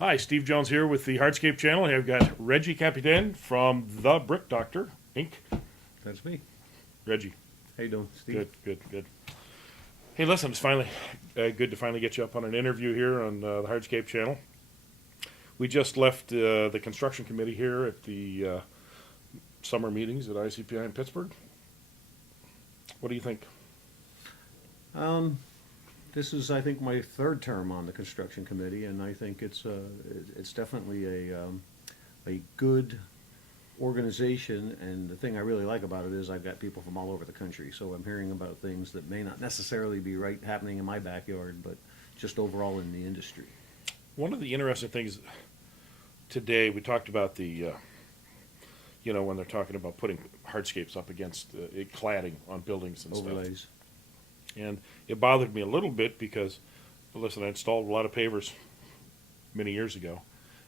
Hi, Steve Jones here with the Hardscape channel. I've got Reggie Capitan from The Brick Doctor, Inc. That's me. Reggie. How you doing, Steve? Good. Hey, listen, it's finally good to finally get you up on an interview here on the Hardscape channel. We just left the construction committee here at the summer meetings at ICPI in Pittsburgh. What do you think? This is, I think, my third term on the construction committee, and I think it's definitely a good organization. And the thing I really like about it is I've got people from all over the country, so I'm hearing about things that may not necessarily be right happening in my backyard, but just overall in the industry. One of the interesting things today, we talked about the, when they're talking about putting hardscapes up against cladding on buildings and Overlays. stuff. And it bothered me a little bit because, listen, I installed a lot of pavers many years ago,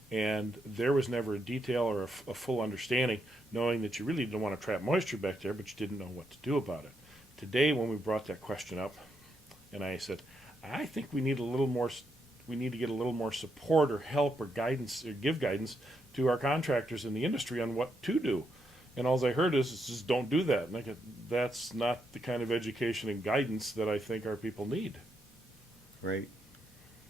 and there was never a detail or a full understanding, knowing that you really didn't want to trap moisture back there, but you didn't know what to do about it. Today, when we brought that question up, and I said, I think we need to get a little more support or help or guidance, or give guidance to our contractors in the industry on what to do. And all I heard is just don't do that. And that's not the kind of education and guidance that I think our people need. Right.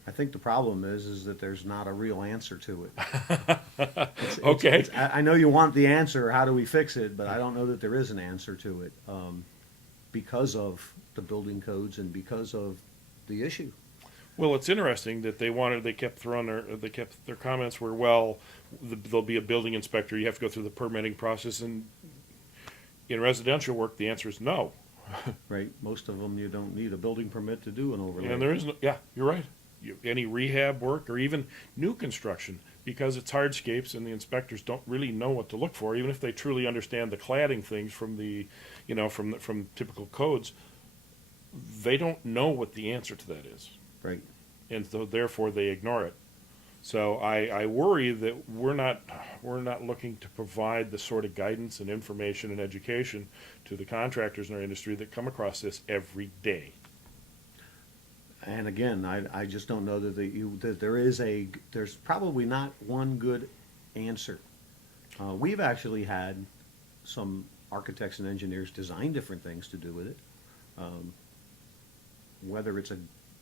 I think the problem is that there's not a real answer to it. Okay. I know you want the answer, how do we fix it, but I don't know that there is an answer to it because of the building codes and because of the issue. Well, it's interesting that they kept their comments were, well, there'll be a building inspector, you have to go through the permitting process, and in residential work, the answer is no. Right, most of them you don't need a building permit to do an overlay. And there is no, yeah, you're right. Any rehab work or even new construction, because it's hardscapes and the inspectors don't really know what to look for, even if they truly understand the cladding things from the, from typical codes, they don't know what the answer to that is. Right. And so therefore they ignore it. So I worry that we're not looking to provide the sort of guidance and information and education to the contractors in our industry that come across this every day. And again, I just don't know that there's probably not one good answer. We've actually had some architects and engineers design different things to do with it. Whether it's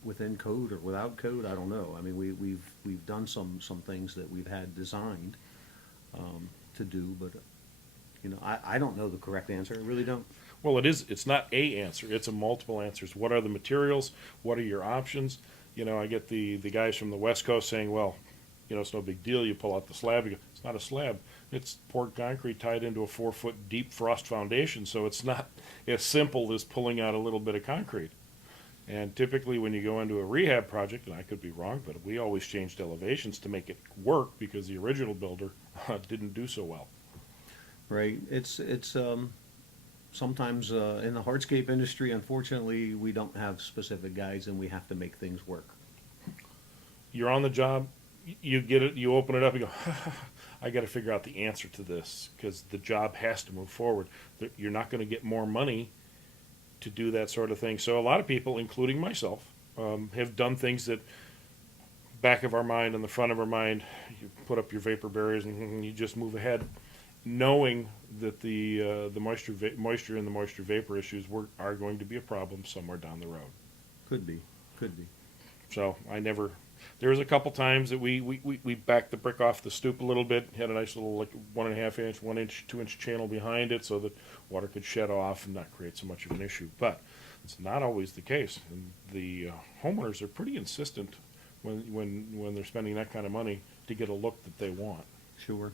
within code or without code, I don't know. I mean, we've done some things that we've had designed to do, but I don't know the correct answer. I really don't. Well, it's not a answer. It's a multiple answers. What are the materials? What are your options? I get the guys from the West Coast saying, well, it's no big deal. You pull out the slab. You go, it's not a slab. It's poured concrete tied into a 4-foot deep frost foundation. So it's not as simple as pulling out a little bit of concrete. And typically when you go into a rehab project, and I could be wrong, but we always changed elevations to make it work because the original builder didn't do so well. Right. It's sometimes in the hardscape industry, unfortunately, we don't have specific guides and we have to make things work. You're on the job, you get it, you open it up, you go, I got to figure out the answer to this because the job has to move forward. You're not going to get more money to do that sort of thing. So a lot of people, including myself, have done things that back of our mind and the front of our mind, you put up your vapor barriers and you just move ahead, knowing that the moisture and the moisture vapor issues are going to be a problem somewhere down the road. Could be. So there was a couple times that we backed the brick off the stoop a little bit, had a nice little 1.5 inch, 1 inch, 2 inch channel behind it so that water could shed off and not create so much of an issue. But it's not always the case. And the homeowners are pretty insistent when they're spending that kind of money to get a look that they want. Sure.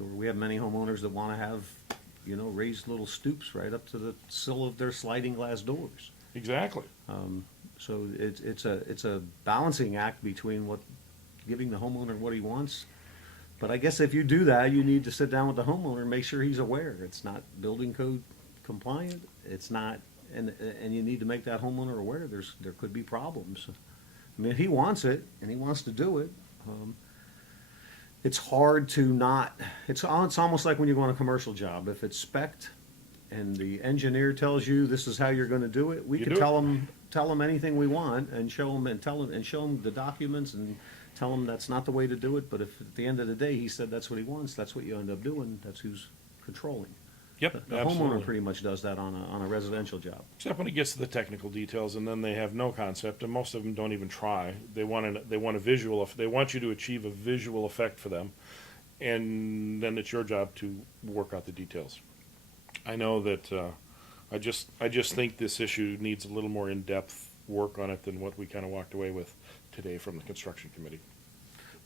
We have many homeowners that want to have, raised little stoops right up to the sill of their sliding glass doors. Exactly. So it's a balancing act between giving the homeowner what he wants. But I guess if you do that, you need to sit down with the homeowner and make sure he's aware it's not building code compliant. It's not, and you need to make that homeowner aware there could be problems. I mean, if he wants it and he wants to do it, it's hard to not. It's almost like when you go on a commercial job. If it's spec'd and the engineer tells you this is how you're going to do it, we can tell them anything we want and show them the documents and tell him that's not the way to do it, but if at the end of the day he said that's what he wants, that's what you end up doing, that's who's controlling. Yep, The homeowner absolutely. pretty much does that on a residential job. Except when it gets to the technical details, and then they have no concept, and most of them don't even try. They want a visual. They want you to achieve a visual effect for them, and then it's your job to work out the details. I know that I just think this issue needs a little more in-depth work on it than what we kind of walked away with today from the construction committee.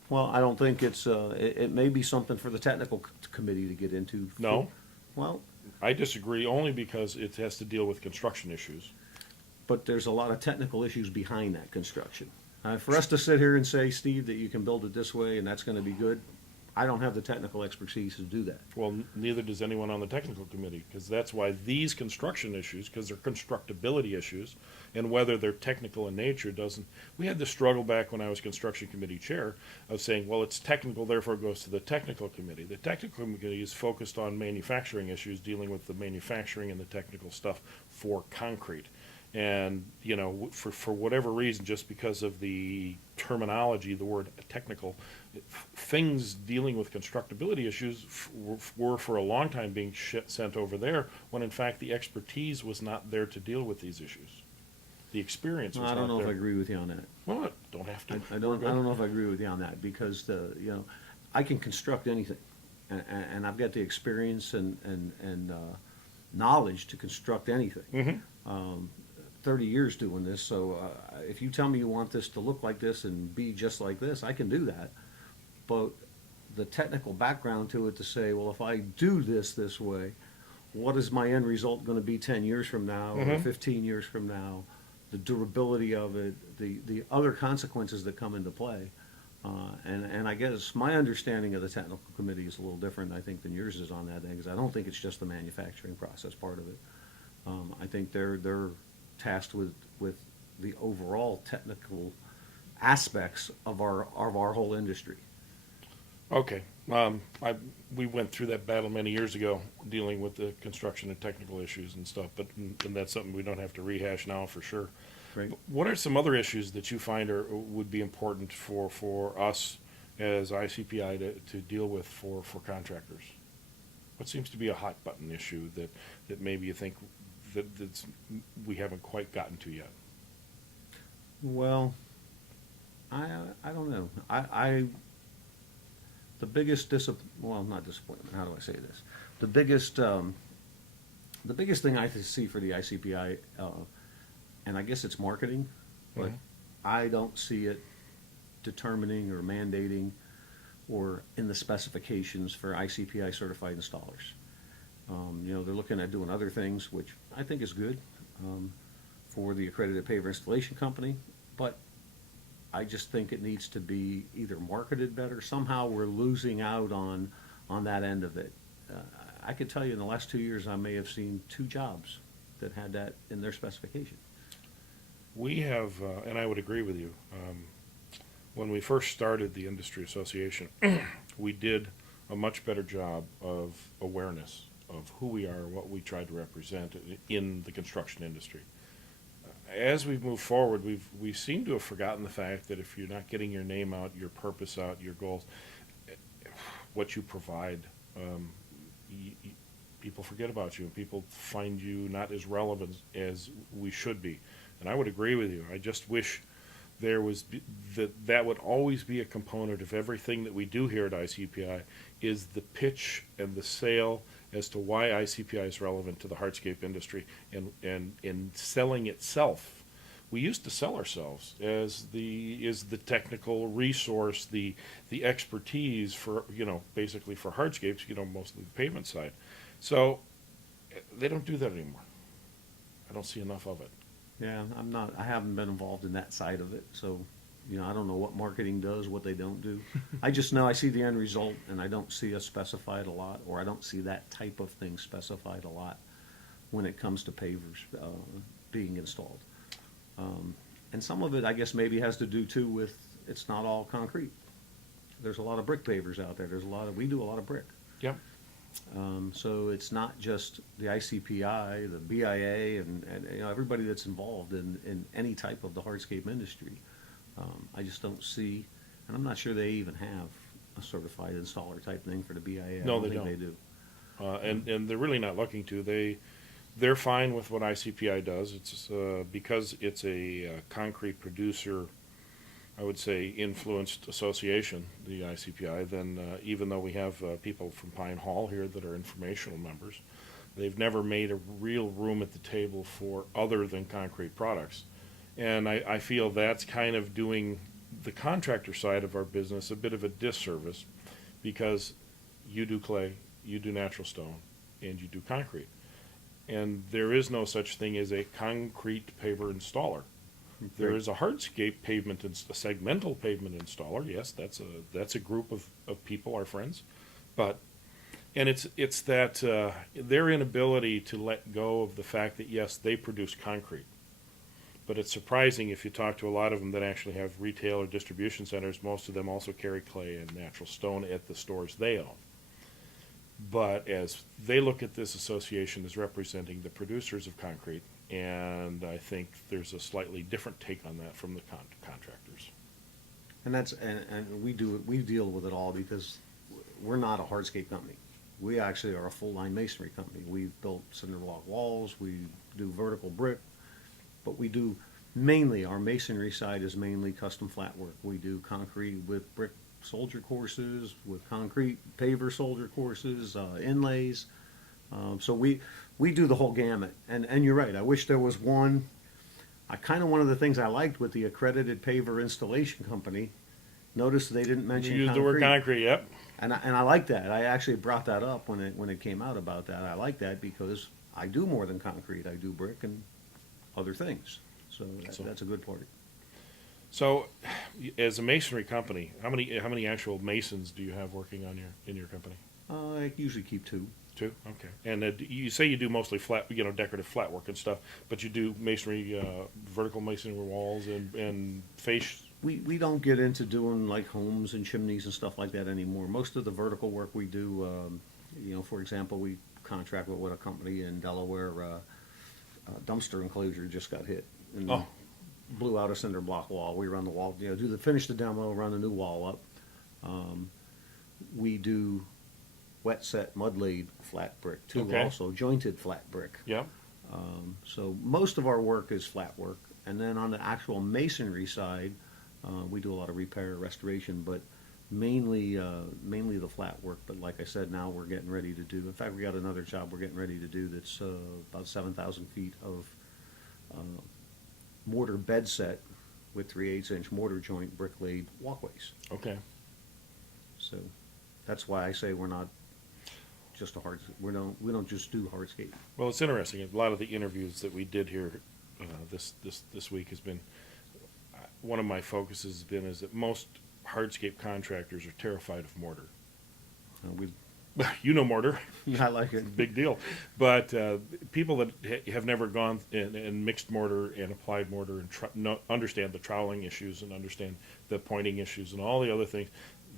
Well, I don't think it may be something for the technical committee to get into. No, Well, I disagree only because it has to deal with construction issues. but there's a lot of technical issues behind that construction. For us to sit here and say, Steve, that you can build it this way and that's gonna be good, I don't have the technical expertise to do that. Well, neither does anyone on the technical committee, because that's why these construction issues, because they're constructability issues, and whether they're technical in nature doesn't. We had the struggle back when I was construction committee chair of saying, well, it's technical, therefore it goes to the technical committee. The technical committee is focused on manufacturing issues, dealing with the manufacturing and the technical stuff for concrete. And, you know, for whatever reason, just because of the terminology, the word technical, things dealing with constructability issues were for a long time being sent over there, when in fact the expertise was not there to deal with these issues. The experience was I don't not know if I there. agree with you on that. Well, don't have to. I don't know if I agree with you on that, because I can construct anything, and I've got the experience and knowledge to construct anything. 30 years doing this, so if you tell me you want this to look like this and be just like this, I can do that. But the technical background to it to say, well, if I do this way, what is my end result going to be 10 years from now or 15 years from now? The durability of it, the other consequences that come into play. And I guess my understanding of the technical committee is a little different, I think, than yours is on that, because I don't think it's just the manufacturing process part of it. I think they're tasked with the overall technical aspects of our whole industry. Okay. We went through that battle many years ago, dealing with the construction and technical issues and stuff, but and that's something we don't have to rehash now for sure. Right. What are some other issues that you find would be important for us as ICPI to deal with for contractors? What seems to be a hot button issue that maybe you think that's we haven't quite gotten to yet? Well, I don't know. The biggest not disappointment. How do I say this? The biggest thing I see for the ICPI, and I guess it's marketing, but I don't see it determining or mandating or in the specifications for ICPI certified installers. They're looking at doing other things, which I think is good for the accredited paver installation company, but I just think it needs to be either marketed better. Somehow we're losing out on that end of it. I could tell you in the last 2 years, I may have seen 2 jobs that had that in their specification. We have, and I would agree with you, when we first started the industry association, we did a much better job of awareness of who we are, what we try to represent in the construction industry. As we've moved forward, we seem to have forgotten the fact that if you're not getting your name out, your purpose out, your goals, what you provide, people forget about you, and people find you not as relevant as we should be. And I would agree with you. I just wish there was that would always be a component of everything that we do here at ICPI, is the pitch and the sale as to why ICPI is relevant to the hardscape industry, and in selling itself. We used to sell ourselves as the technical resource, the expertise for, basically for hardscapes, mostly the pavement side. So they don't do that anymore. I don't see enough of it. Yeah, I haven't been involved in that side of it, so, I don't know what marketing does, what they don't do. I just know I see the end result, and I don't see us specified a lot, or I don't see that type of thing specified a lot when it comes to pavers being installed. And some of it, I guess, maybe has to do, too, with it's not all concrete. There's a lot of brick pavers out there. We do a lot of brick. Yep. So it's not just the ICPI, the BIA, and everybody that's involved in any type of the hardscape industry. I just don't see, And I'm not sure they even have a certified installer type thing for the BIA. No, I they think don't. they do. And they're really not looking to. They're fine with what ICPI does. It's because it's a concrete producer, I would say, influenced association, the ICPI. Then even though we have people from Pine Hall here that are informational members, they've never made a real room at the table for other than concrete products. And I feel that's kind of doing the contractor side of our business a bit of a disservice, because you do clay, you do natural stone, and you do concrete. And there is no such thing as a concrete paver installer. There Right. is a hardscape pavement, a segmental pavement installer. Yes, that's a group of people, our friends. But, and it's that their inability to let go of the fact that, yes, they produce concrete. But it's surprising if you talk to a lot of them that actually have retail or distribution centers, most of them also carry clay and natural stone at the stores they own. But as they look at this association as representing the producers of concrete, and I think there's a slightly different take on that from the contractors. And and we deal with it all because we're not a hardscape company. We actually are a full line masonry company. We've built cinder block walls, we do vertical brick, but we do mainly, our masonry side is mainly custom flat work. We do concrete with brick soldier courses, with concrete paver soldier courses, inlays. So we do the whole gamut. And you're right, I wish there was one. One of the things I liked with the accredited paver installation company, notice they didn't mention You use concrete. the word concrete, yep. And I like that. I actually brought that up when it came out about that. I like that because I do more than concrete. I do brick and other things. So that's a good part. So, as a masonry company, how many actual masons do you have working in your company? I usually keep two. Two, okay. And you say you do mostly flat, decorative flat work and stuff, but you do masonry, vertical masonry walls and face. We don't get into doing like homes and chimneys and stuff like that anymore. Most of the vertical work we do, for example, we contract with a company in Delaware. Dumpster enclosure just got hit and Oh. blew out a cinder block wall. We run the wall, finish the demo, run the new wall up. We do wet set mud laid flat brick too, Okay. also jointed flat brick. Yeah. So most of our work is flat work, and then on the actual masonry side, we do a lot of repair, restoration, but mainly the flat work. But like I said, now we're getting ready to do. In fact, we got another job we're getting ready to do that's about 7,000 feet of mortar bed set with 3/8 inch mortar joint brick laid walkways. Okay. So that's why I say we're not just we don't just do hardscape. Well, it's interesting. A lot of the interviews that we did here this week has been one of my focuses has been is that most hardscape contractors are terrified of mortar. We You know mortar. I like it. Big deal. But people that have never gone and mixed mortar and applied mortar and understand the troweling issues and understand the pointing issues and all the other things,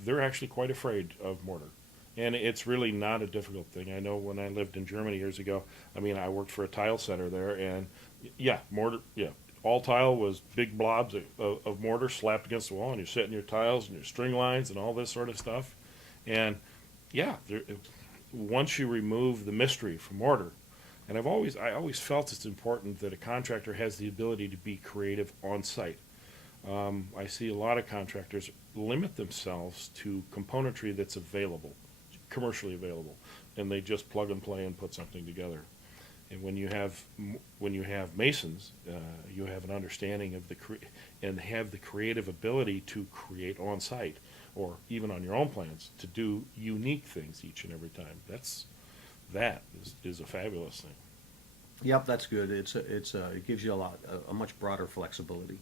they're actually quite afraid of mortar. And it's really not a difficult thing. I know when I lived in Germany years ago, I worked for a tile center there, and mortar, all tile was big blobs of mortar slapped against the wall, and you're setting your tiles and your string lines and all this sort of stuff. And once you remove the mystery from mortar, and I always felt it's important that a contractor has the ability to be creative on site. I see a lot of contractors limit themselves to componentry that's available, commercially available, and they just plug and play and put something together. And when you have masons, you have an understanding of and have the creative ability to create on site or even on your own plans to do unique things each and every time. That is a fabulous thing. Yep, that's good. It gives you a much broader flexibility.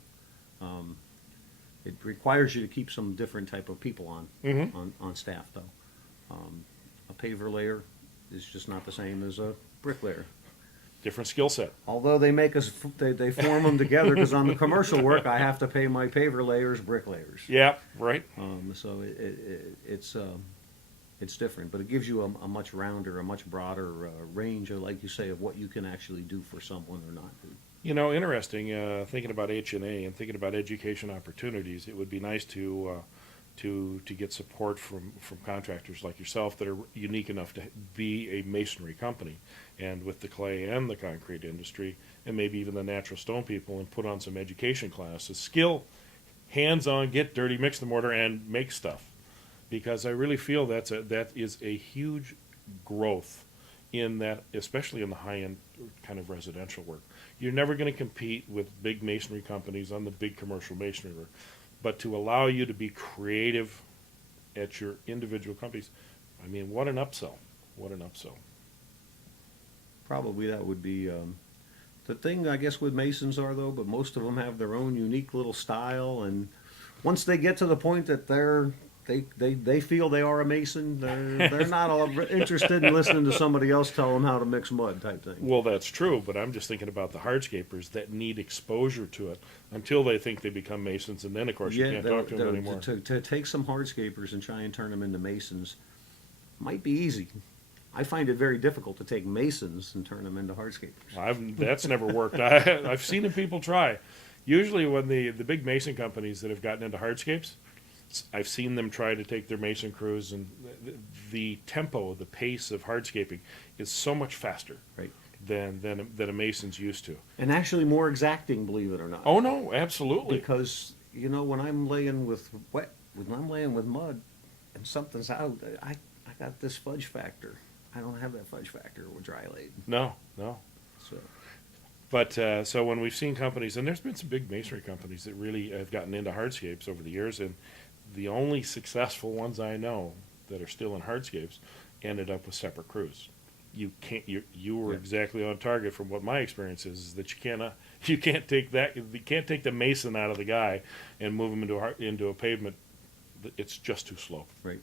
It requires you to keep some different type of people on staff though. A paver layer is just not the same as a brick layer. Different skill set. Although they make us, they form them together because on the commercial work I have to pay my paver layers brick layers. Yeah, right. So it's different, but it gives you a much rounder, a much broader range of, like you say, of what you can actually do for someone or not do. Interesting, thinking about H&A and thinking about education opportunities, it would be nice to to get support from contractors like yourself that are unique enough to be a masonry company, and with the clay and the concrete industry, and maybe even the natural stone people, and put on some education classes, skill, hands-on, get dirty, mix the mortar, and make stuff. Because I really feel that is a huge growth in that, especially in the high-end kind of residential work. You're never going to compete with big masonry companies on the big commercial masonry work. But to allow you to be creative at your individual companies, I mean, what an upsell. What an upsell. Probably that would be the thing, I guess, with masons are, though, but most of them have their own unique little style, and once they get to the point that they feel they are a mason, they're not all interested in listening to somebody else tell them how to mix mud type thing. Well, that's true, but I'm just thinking about the hardscapers that need exposure to it until they think they become masons, and then, of course, you can't talk to them anymore. To take some hardscapers and try and turn them into masons might be easy. I find it very difficult to take masons and turn them into hardscapers. That's never worked. I've seen people try. Usually when the big mason companies that have gotten into hardscapes, I've seen them try to take their mason crews, and the tempo, the pace of hardscaping is so much faster, Right. than a mason's used to. And actually more exacting, believe it or not. Oh no, absolutely. Because, you know, when I'm laying with mud and something's out, I got this fudge factor. I don't have that fudge factor with dry laid. No. So But so when we've seen companies, and there's been some big masonry companies that really have gotten into hardscapes over the years, and the only successful ones I know that are still in hardscapes ended up with separate crews. You were exactly on target from what my experience is that you can't take the mason out of the guy and move him into a pavement. It's just too slow. right.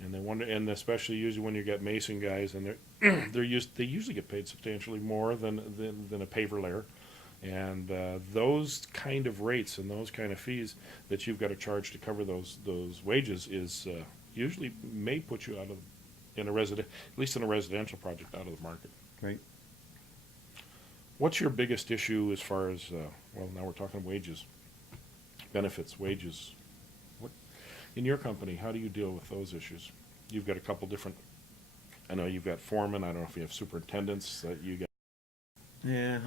And and especially usually when you get mason guys, and they usually get paid substantially more than a paver layer, and those kind of rates and those kind of fees that you've got to charge to cover those wages is usually may put you out of at least in a residential project, out of the market. Right. What's your biggest issue as far as well? Now we're talking wages, benefits, wages. In your company, how do you deal with those issues? You've got a couple different, I know you've got foremen, I don't know if you have superintendents that you got. Yeah,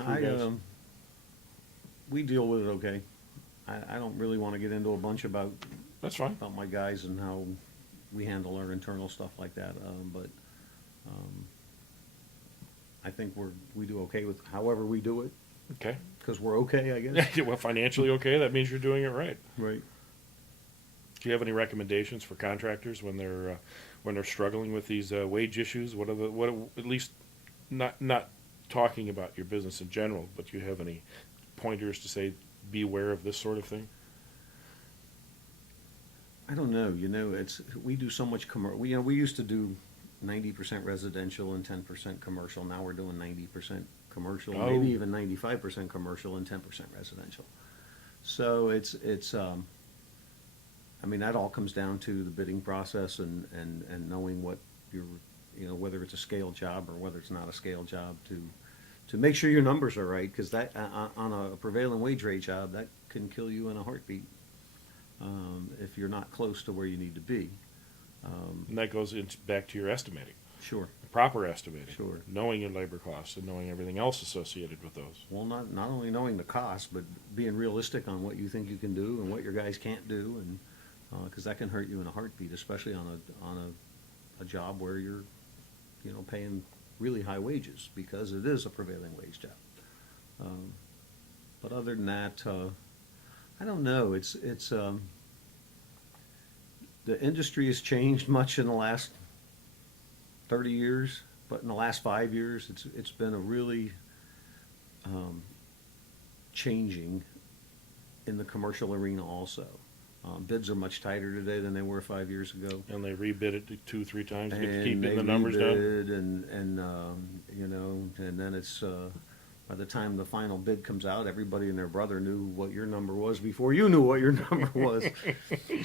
we deal with it okay. I don't really want to get into a bunch about That's fine. my guys and how we handle our internal stuff like that, but I think we do okay with however we do it, Okay. because we're okay, I guess. Well, financially okay, that means you're doing it right. Right. Do you have any recommendations for contractors when they're struggling with these wage issues? What at least not talking about your business in general, but do you have any pointers to say be aware of this sort of thing? I don't know. You know, we do so much commercial. We used to do 90% residential and 10% commercial. Now we're doing 90% commercial, Oh. maybe even 95% commercial and 10% residential. So it's I mean, that all comes down to the bidding process and knowing what whether it's a scale job or whether it's not a scale job, to make sure your numbers are right, because that on a prevailing wage rate job, that can kill you in a heartbeat if you're not close to where you need to be. And that goes back to your estimating, Sure. proper estimating, Sure. knowing your labor costs and knowing everything else associated with those. Well, not only knowing the cost, but being realistic on what you think you can do and what your guys can't do, and because that can hurt you in a heartbeat, especially on a job where you're paying really high wages, because it is a prevailing wage job. But other than that, I don't know. It's the industry has changed much in the last 30 years, but in the last 5 years, it's been a really changing in the commercial arena also. Bids are much tighter today than they were 5 years ago. And they rebid it 2-3 times to And keep they getting the numbers down. rebid, and then it's by the time the final bid comes out, everybody and their brother knew what your number was before you knew what your number was.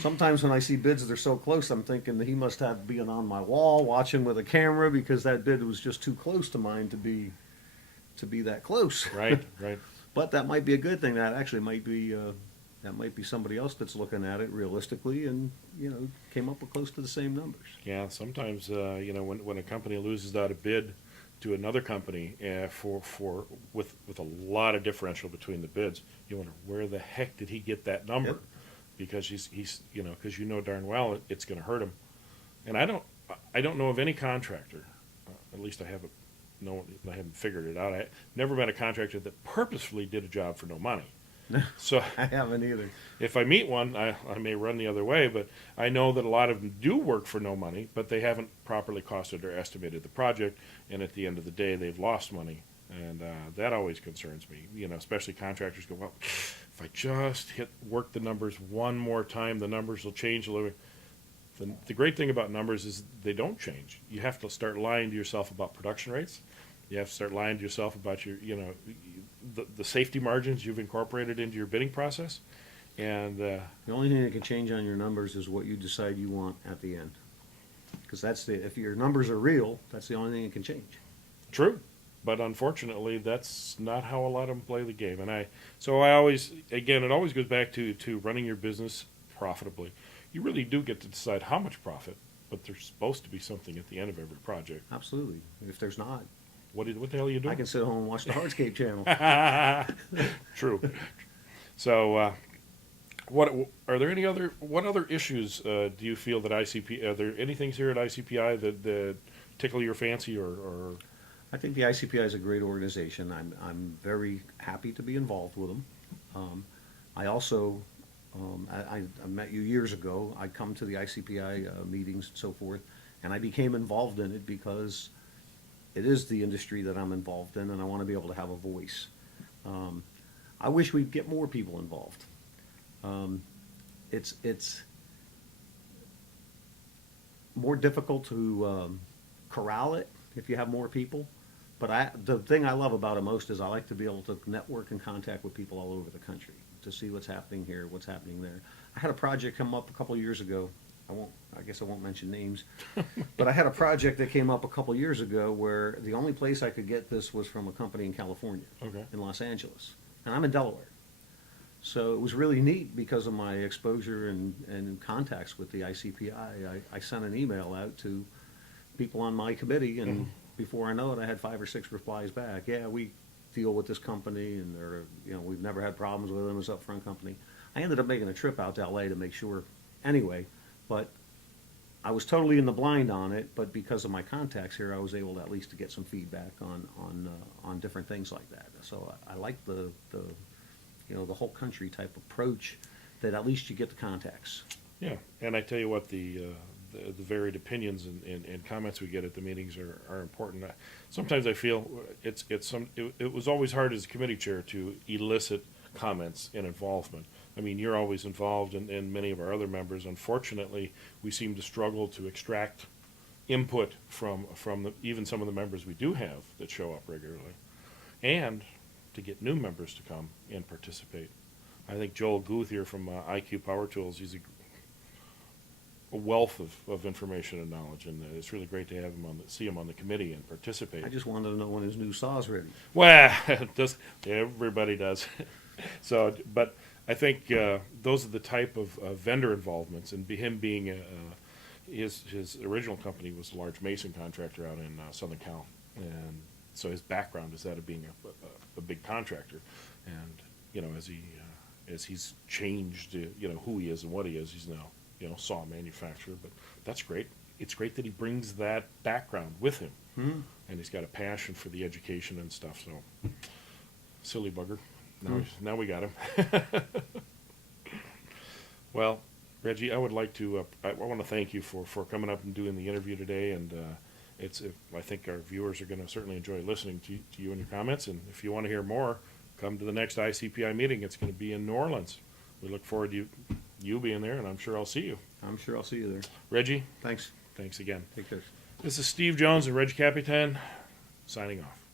Sometimes when I see bids, they're so close, I'm thinking that he must have been on my wall watching with a camera, because that bid was just too close to mine to be that close. Right, right. But that might be a good thing. That actually might be That might be somebody else that's looking at it realistically and, came up with close to the same numbers. Yeah, sometimes, when a company loses out a bid to another company with a lot of differential between the bids, you wonder, where the heck did he get that number? Yep. Because he's because darn well it's going to hurt him. And I don't know of any contractor, at least I haven't figured it out. I never met a contractor that purposefully did a job for no money. So I haven't either. if I meet one, I may run the other way, but I know that a lot of them do work for no money, but they haven't properly costed or estimated the project, and at the end of the day, they've lost money, and that always concerns me. Especially contractors go, well, if I just work the numbers one more time, the numbers will change a little bit. The great thing about numbers is they don't change. You have to start lying to yourself about production rates. You have to start lying to yourself about the safety margins you've incorporated into your bidding process. And The only thing that can change on your numbers is what you decide you want at the end. Because if your numbers are real, that's the only thing that can change. true, but unfortunately, that's not how a lot of them play the game. And it always goes back to running your business profitably. You really do get to decide how much profit, but there's supposed to be something at the end of every project. Absolutely. If there's not, What the hell are you doing? I can sit home and watch the Hardscape channel. True. So, what other issues do you feel that are there any things here at ICPI that tickle your fancy or? I think the ICPI is a great organization. I'm very happy to be involved with them. I also, I met you years ago. I come to the ICPI meetings and so forth, and I became involved in it because it is the industry that I'm involved in, and I want to be able to have a voice. I wish we'd get more people involved. It's more difficult to corral it if you have more people. But the thing I love about it most is I like to be able to network and contact with people all over the country to see what's happening here, what's happening there. I had a project come up a couple years ago. I guess I won't mention names, but I had a project that came up a couple years ago where the only place I could get this was from a company in California, Okay. in Los Angeles, and I'm in Delaware. So it was really neat because of my exposure and contacts with the ICPI. I sent an email out to people on my committee, and before I know it, I had 5 or 6 replies back. Yeah, we deal with this company, and we've never had problems with them as an upfront company. I ended up making a trip out to LA to make sure anyway, but I was totally in the blind on it. But because of my contacts here, I was able to at least to get some feedback on different things like that. So I like the whole country type approach, that at least you get the contacts. Yeah, and I tell you what, the varied opinions and comments we get at the meetings are important. Sometimes I feel it was always hard as a committee chair to elicit comments and involvement. I mean, you're always involved, and many of our other members. Unfortunately, we seem to struggle to extract input from even some of the members we do have that show up regularly, and to get new members to come and participate. I think Joel Guth here from IQ Power Tools, he's a wealth of information and knowledge, and it's really great to have him see him on the committee and participate. I just wanted to know when his new saw's ready. Well, everybody does. So, but I think those are the type of vendor involvements, and him being his original company was a large mason contractor out in Southern Cal, and so his background is that of being a big contractor, and as he's changed who he is and what he is, he's now saw manufacturer. But that's great. It's great that he brings that background with him, and he's got a passion for the education and stuff. So silly bugger. Now we got him. Well, Reggie, I would like to. I want to thank you for coming up and doing the interview today, and I think our viewers are going to certainly enjoy listening to you and your comments. And if you want to hear more, come to the next ICPI meeting. It's going to be in New Orleans. We look forward to you being there, and I'm sure I'll see you. I'm sure I'll see you there. Reggie, Thanks. thanks again. Take care. This is Steve Jones and Reggie Capitan signing off.